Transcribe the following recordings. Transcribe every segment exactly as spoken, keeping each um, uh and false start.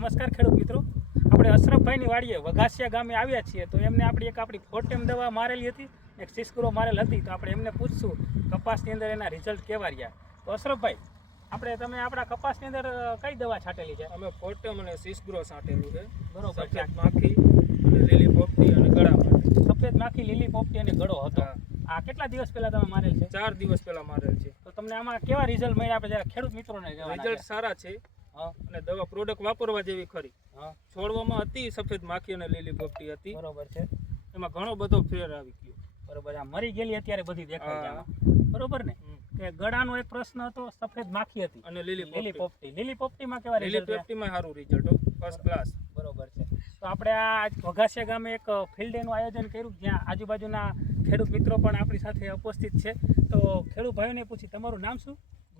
નમસ્કાર ખેડૂત મિત્રો, આપણે અશરફભાઈની વાડીએ વઘાસિયા ગામે આવ્યા છીએ. તો એમને આપણી એક આપણી ફોર્ટેમ દવા મારેલી હતી, એક સિસ્ક્રો મારેલ હતી. તો આપણે એમને પૂછશું કપાસની અંદર એના રિઝલ્ટ કેવા રહ્યા. તો અશરફભાઈ, આપણે તમે આપણા કપાસની અંદર કઈ દવા છાંટેલી છે? અમે ફોર્ટેમ અને સિસ્ક્રો છાંટેલું છે. બરોબર. સફેદ માખી અને લીલી પોપટી અને ગળા માટે. સફેદ માખી, લીલી પોપટી અને ગળો હતો. આ કેટલા દિવસ પહેલા તમે મારેલ છે? ચાર દિવસ પહેલા મારેલ છે. તો તમને આમાં કેવા રિઝલ્ટ મળ્યા? આપણે જરા ખેડૂત મિત્રોને રિઝલ્ટ સારા છે. હા, અને દવા પ્રોડક્ટ વાપરવા જેવી ખરી. હા, છોડવામાં હતી સફેદ માખી અને લીલી પોપટી હતી. બરોબર છે. એમાં ઘણો બધો ફેર આવી ગયો. બરોબર. આ મરી ગયેલી અત્યારે બધી દેખાય છે હા. આમાં. બરોબર ને? કે ગળાનો એક પ્રશ્ન હતો, સફેદ માખી હતી અને લીલી લીલી પોપટી. પોપટી. લીલી પોપટીમાં કેવા લીલી રિઝલ્ટ? પોપટીમાં સારું રિઝલ્ટ, ફર્સ્ટ ક્લાસ. બરોબર છે. તો આપણે આ વઘાસિયા ગામે એક ફિલ્ડ ડેનું આયોજન કર્યું, જ્યાં આજુબાજુના ખેડૂત મિત્રો પણ આપણી સાથે ઉપસ્થિત છે. તો ખેડૂત ભાઈઓને પૂછી, તમારું નામ શું?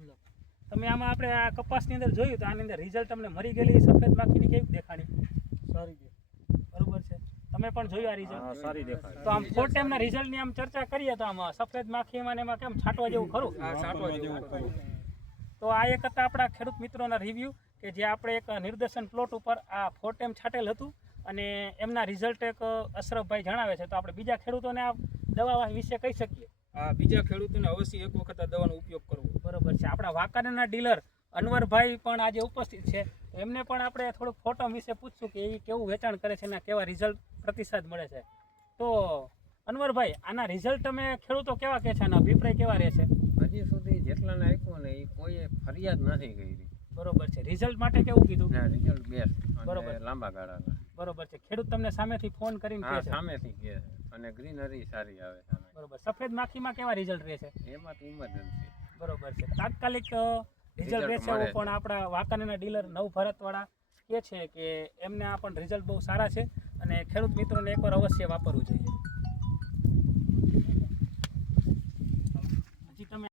તમે આમાં આપણે આ કપાસની અંદર જોયું તો આની અંદર રિઝલ્ટ તમને મરી ગયેલી સફેદ માખીની કેવી દેખાણી? સારી છે. બરોબર છે. તમે પણ જોયું આ રિઝલ્ટ? સારી દેખાય. તો આમ ફોર્ટેમના રિઝલ્ટની આમ ચર્ચા કરીએ તો આમ સફેદ માખીમાં ને એમાં કેમ છાંટવા જેવું ખરું? આ છાંટવા જેવું ખરું. તો આ એક હતા આપણા ખેડૂત મિત્રોના રિવ્યૂ, કે જે આપણે એક નિર્દેશન પ્લોટ ઉપર આ ફોર્ટેમ છાંટેલ હતું અને એમના રિઝલ્ટ એક અશરફભાઈ જણાવે છે. તો આપણે બીજા ખેડૂતોને આ દવા વિશે કહી શકીએ? આ બીજા ખેડૂતોને અવશ્ય એક વખત આ દવાનો ઉપયોગ કરવો. બરોબર છે. આપણા વાંકાનેરના ડીલર અનવરભાઈ પણ આજે ઉપસ્થિત છે. એમને પણ આપણે થોડુંક ફોટો વિશે પૂછશું કે એ કેવું વેચાણ કરે છે અને કેવા રિઝલ્ટ પ્રતિસાદ મળે છે. તો અનવરભાઈ, આના રિઝલ્ટ તમે ખેડૂતો કેવા કહે છે, આના અભિપ્રાય કેવા રહે છે? હજી સુધી જેટલાને આપ્યું ને એ કોઈએ ફરિયાદ નથી કરી. બરોબર છે. રિઝલ્ટ માટે કેવું કીધું? ના, રિઝલ્ટ બેસ્ટ બરોબર. અને લાંબા ગાળાના. બરોબર છે. ખેડૂત તમને સામેથી ફોન કરીને કહે હા, છે? સામેથી કહે છે. અને ગ્રીનરી સારી આવે સામે. બરોબર. સફેદ માખીમાં કેવા રિઝલ્ટ રહે છે? એમાં તો ઇમરજન્સી. બરોબર છે. તાત્કાલિક રિઝલ્ટ રહે છે મળે એવું પણ આપણા વાંકાનેરના ડીલર નવ ભારતવાળા કહે છે કે એમને આ પણ રિઝલ્ટ બહુ સારા છે અને ખેડૂત મિત્રોને એકવાર અવશ્ય વાપરવું જોઈએ.